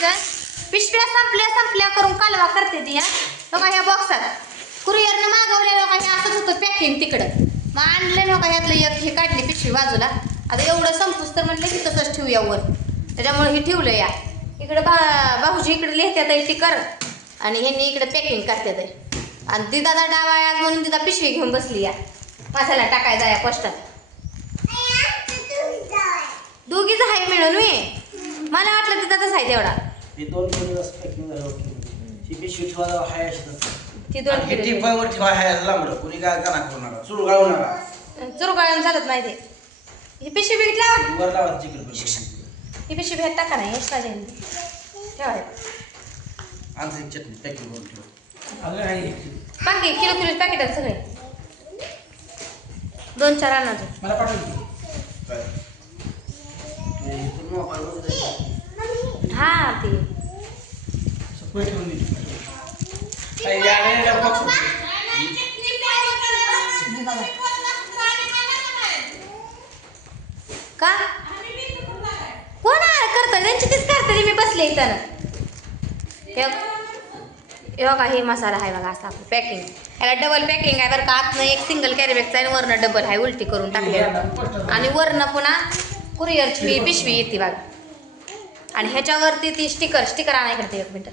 करायचं, पिशव्या संपल्या करून कालवा करते ती. बघा ह्या बॉक्सात कुरिअरनं मागवलेलं बघा, हे असंच होतं पॅकिंग तिकडं. मग आणलं बघा ह्यातलं एक हे काढली पिशवी बाजूला. आता एवढं संपूस तर म्हणलं की तसंच ठेवूया वर, त्याच्यामुळे हे ठेवलं या इकडं. भाऊजी इकडे लिहितात स्टिकर आणि ह्यांनी इकडे पॅकिंग करतात. आणि दिदाचा डावा आहे आज म्हणून दिदा पिशवी घेऊन बसली या मसाला टाकायचा या पोस्टात. दोघीच आहे मिळून मी, मला वाटलं दिदाचाच आहे तेवढा. हे 2 किलो पॅकिंग झालं. ही पिशवी ठेवा हाय अशीच. ती 2 किलो टिपावर ठेवा हाय लांबडं. कुणी काय करा करू नका. चुरगाळू नका. चुरगाळून चालत नाही ते. ही पिशवी बीट लावा, वर लावा चिकन. ही पिशवी भेट टाका नाही एक्स्ट्रा जाईल ठेवाय. आणखी चटणी पॅकिंग करून ठेवा. अगं आहे बाकी किलो पॅकेट आहेत सगळे. 2-4 आणायचे. मला पाठवून काय ते इथून मोबाईल मध्ये जायचं. हा ते सगळं ठेवून दे. काय या बॉक्स का कोण करतं त्यांची तीच करते. मी बसले इथं. हे बघा हे मसाला आहे बघा असा आपलं पॅकिंग. याला डबल पॅकिंग आहे बरं का. आतनं एक सिंगल कॅरीबॅगचा आणि वरनं डबल आहे उलटी करून टाकलेलं. आणि वरनं पुन्हा कुरिअरची पिशवी येते बघा. आणि ह्याच्यावरती ती स्टिकर आणा इकडे 1 मिनिट.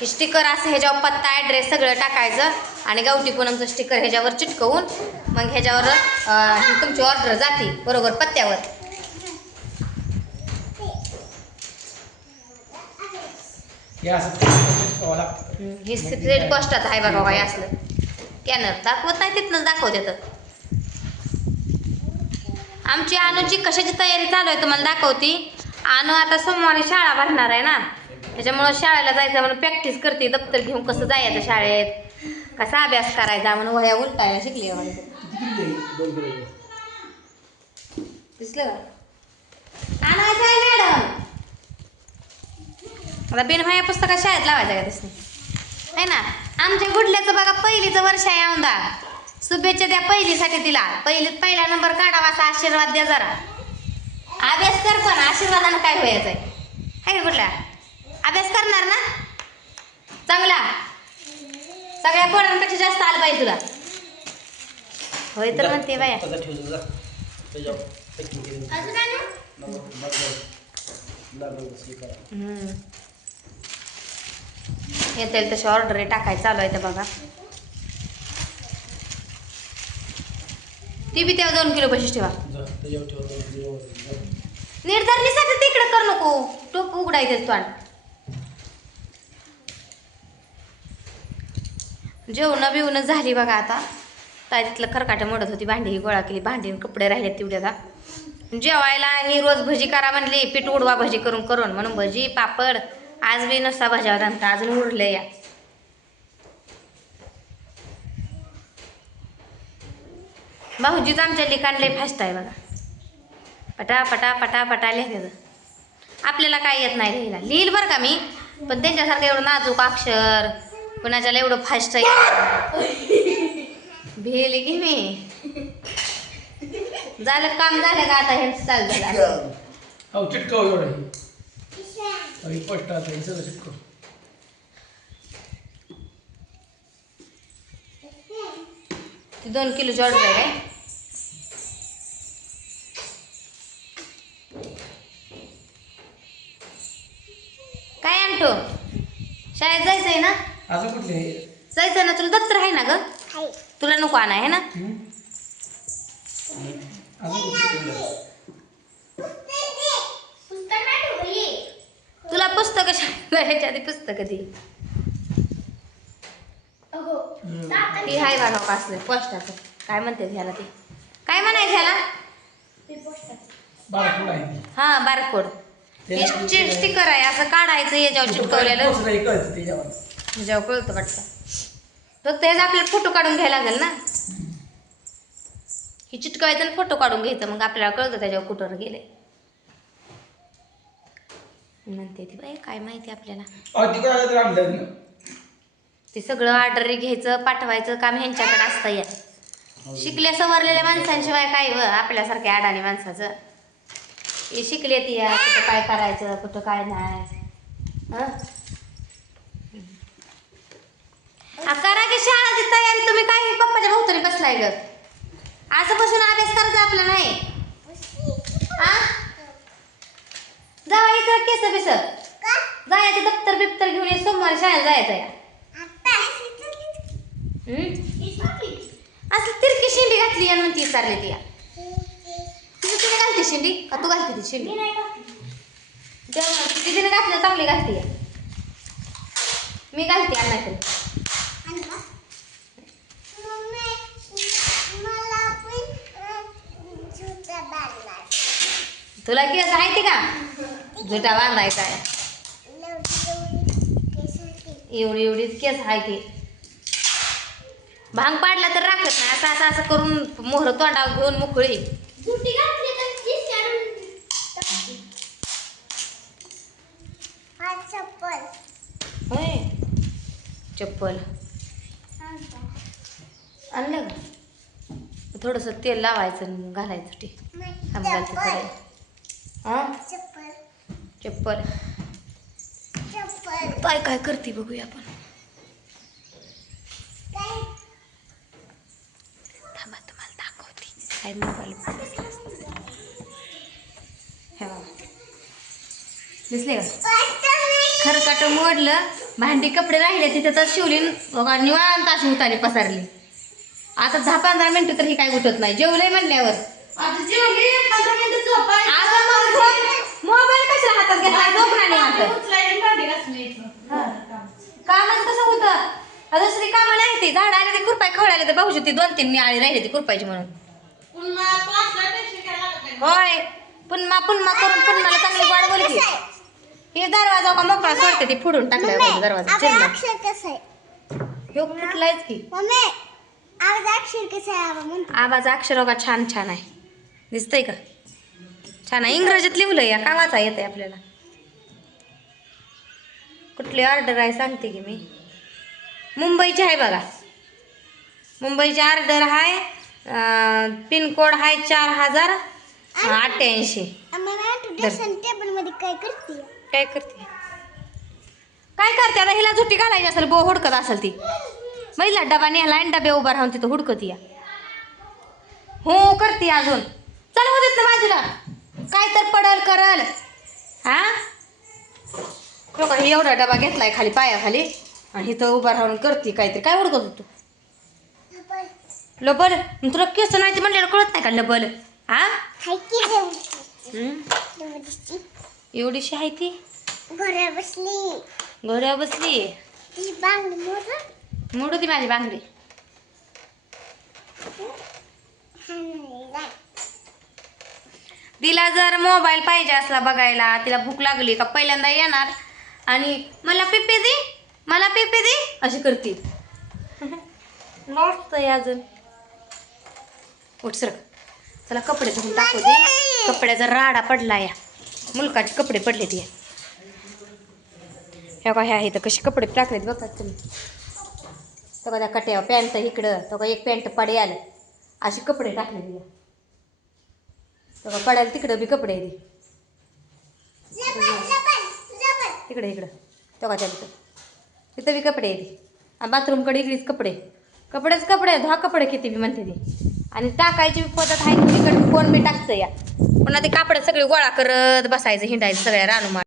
हे स्टिकर असं ह्याच्यावर पत्ता ॲड्रेस सगळं टाकायचं आणि गावठी पूनमचं स्टिकर ह्याच्यावर चिटकवून मग ह्याच्यावर ही तुमची ऑर्डर जाते बरोबर पत्त्यावर. हे सेपरेट पोस्टात आहे बघा काय असलं. स्कॅनर दाखवत नाही तिथनंच दाखवतात. आमची अनुची कशाची तयारी चालू आहे तुम्हाला दाखवती. अनु आता सोमवारी शाळा भरणार आहे ना, त्याच्यामुळं शाळेला जायचं म्हणून प्रॅक्टिस करते. दप्तर घेऊन कसं जायचं शाळेत, कसा अभ्यास करायचा म्हणून वह्या उलटायला शिकली. दिसलं का आणायचं आहे मॅडम. आता बिनभाया पुस्तकात शाळेत लावायचं का दिसणे आहे ना. आमच्या गुडल्याचं बघा 1लीचं वर्ष आहे. औंदा शुभेच्छा द्या 1लीसाठी तिला. पहिला नंबर काढावा असा आशीर्वाद द्या जरा. अभ्यास कर पण आशीर्वादानं काय व्हायचं आहे का कुठल्या. अभ्यास करणार ना चांगला. सगळ्या पोरांपेक्षा जास्त आलं पाहिजे तुला. होय तर म्हणते बाया. येतील तशी ऑर्डर टाकायचं चालू आहे तर बघा. ती बी तेव्हा 2 किलो पैसे ठेवा. निर्धारणीसाठी तिकडे करू नको. टोप उघडायचं तोंड. जेवण बिवणं झाली बघा. आता तिथलं खरकाटं मोडत होती. भांडी गोळा केली. भांडी कपडे राहिले तेवढ्या. जेवायला ही रोज भजी करा म्हणली. पीठ उडवा भजी करून म्हणून भजी पापड. आज बी नसता भज्यावर आणता अजून उरले या. भाऊजीच आमच्या लिखाण लय फास्ट आहे बघा. पटा पटा पटा पटा लिहायचं. आपल्याला काय येत नाही लिहिला. लिहिल बरं का मी, पण त्यांच्यासारखं एवढं नाजूक अक्षर कुणाच्याला एवढं फास्ट आहे. भेली की मी झालं काम झालं का आता हे चालू झालं. हो चिटकव एवढं हे पोस्टात आहे सगळं चिटकव. ती 2 किलोची ऑर्डर आहे काय. काय आणतो शाळेत जायचंय ना. असं कुठले जायचं ना तुला दप्तर आहे ना ग. तुला नको आणा आहे ना. तुला पुस्तक ह्याच्या आधी पुस्तक ती ही हाय बघा असलं पोस्टाचं. काय म्हणते ह्याला ते काय म्हणायचं ह्याला. हा बारकोड. स्टिकर आहे असं काढायचं याच्यावर चिटकवलेलं. ह्याच्यावर कळतं वाटतं. फक्त ह्याचा आपल्याला फोटो काढून घ्यायला लागेल ना. ही चिटकवायचं आणि फोटो काढून घ्यायचं मग आपल्याला कळतं त्याच्यावर कुठवर गेले. म्हणते ती बाई काय माहिती आपल्याला. ते सगळं ऑर्डर घ्यायचं पाठवायचं काम ह्यांच्याकडे असतं. या शिकल्या सवरलेल्या माणसांशिवाय काय व आपल्यासारख्या अडाणी माणसाचं. हे शिकले ती या कुठं काय करायचं कुठं काय नाही हं? करा की शाळाची तयारी तुम्ही काय पप्पाच्या भोवताली बसलाय ग असं बसून अभ्यास करायचा आपला नाही जावा इथं केस बिस जायचं दप्तर बिप्तर घेऊन ये सोमवारी शाळेला जायचं या असं तिरकी शेंडी घातली आणि म्हणती चालली ती तुझी तिने घालते शेंडी का तू घालते ती शेंडी तिने घातलं चांगली घालते मी घालते अन्ना तरी तुला केस आहे का जुटा बांधायचा आहे एवढी एवढीच केस आहे ती भांग पाडला तर राखत नाही असं असं असं करून मोहर तोंडावर घेऊन मोकळी होय चप्पल आणलं का थोडस तेल लावायचं आणि घालायचं ते घालते थोडं हां चप्पल काय काय करते बघूया आपण थांबा तुम्हाला दाखवते काय मोबाईल दिसले का खरकाट मोडलं भांडी कपडे राहिले तिथे तर शिवली निवांत अशी उतारी पसरली आता 10-15 मिनिटं तर ही काय उठत नाही जेवलंय म्हणल्यावर मोबाईल कशाला हातात घेतला झोपणार नाही कामच कसं होतं दुसरी कामं नाही ती झाड आले ते खुरपाय खवळायला तर भाऊजी ती 2-3 निळाळी राहिली ती खुरपायची म्हणून होय पुन्हा करून पुन्हा चांगली वाढ बोल की हे दरवाजा का मोकळा सोडते ती फोडून टाकल्या दरवाजा चिरला ह्यो फुटलायच की आवाज अक्षर का छान छान आहे दिसतंय का छान आहे इंग्रजीत लिहिलंय या का वाचा येते आपल्याला कुठली ऑर्डर आहे सांगते की मी मुंबईची आहे बघा मुंबईची ऑर्डर आहे पिनकोड आहे 4088 काय करते आता हिला झुटी घालायची असेल बो हुडकत असेल ती महिला डबा नेला आणि डबे उभा राहून तिथं हुडकत या हो करते अजून चल हो देत ना बाजूला काय तर पडल करल हा लोकांनी एवढा डबा घेतलाय खाली पायाखाली आणि इथं उभा राहून करते काहीतरी काय हुडकत होतो लबल तुला केस नाही ते म्हणलेलं कळत नाही का लबल हा एवढीशी आहे ती घोड्या बसली मोडू ती माझी बांगडी तिला जर मोबाईल पाहिजे असला बघायला तिला भूक लागली का पहिल्यांदा येणार आणि मला पिपी दे अशी करते मस्त आहे अजून उठ सर चला कपडे धुवून टाकू दे कपड्याचा राडा पडला या मुलकाचे कपडे पडले ते ह्या काय आहे तर कसे कपडे टाकलेत बघा तुम्ही तो का त्या कट्यावर पॅन्ट इकडं तो का एक पॅन्ट पडेल असे कपडे टाकले तिला तो का पडायला तिकडं बी कपडे आहे तिकडे तो का त्या तिथं बी कपडे आहे आणि बाथरूमकडे इकडेच कपडेच कपडे धुवा कपडे किती बी म्हणते ती आणि टाकायची पद्धत आहे तिकडे कोण बी टाकतं या पुन्हा ते कापड सगळे गोळा करत बसायचं हिंडायचं सगळ्या रानूमाळ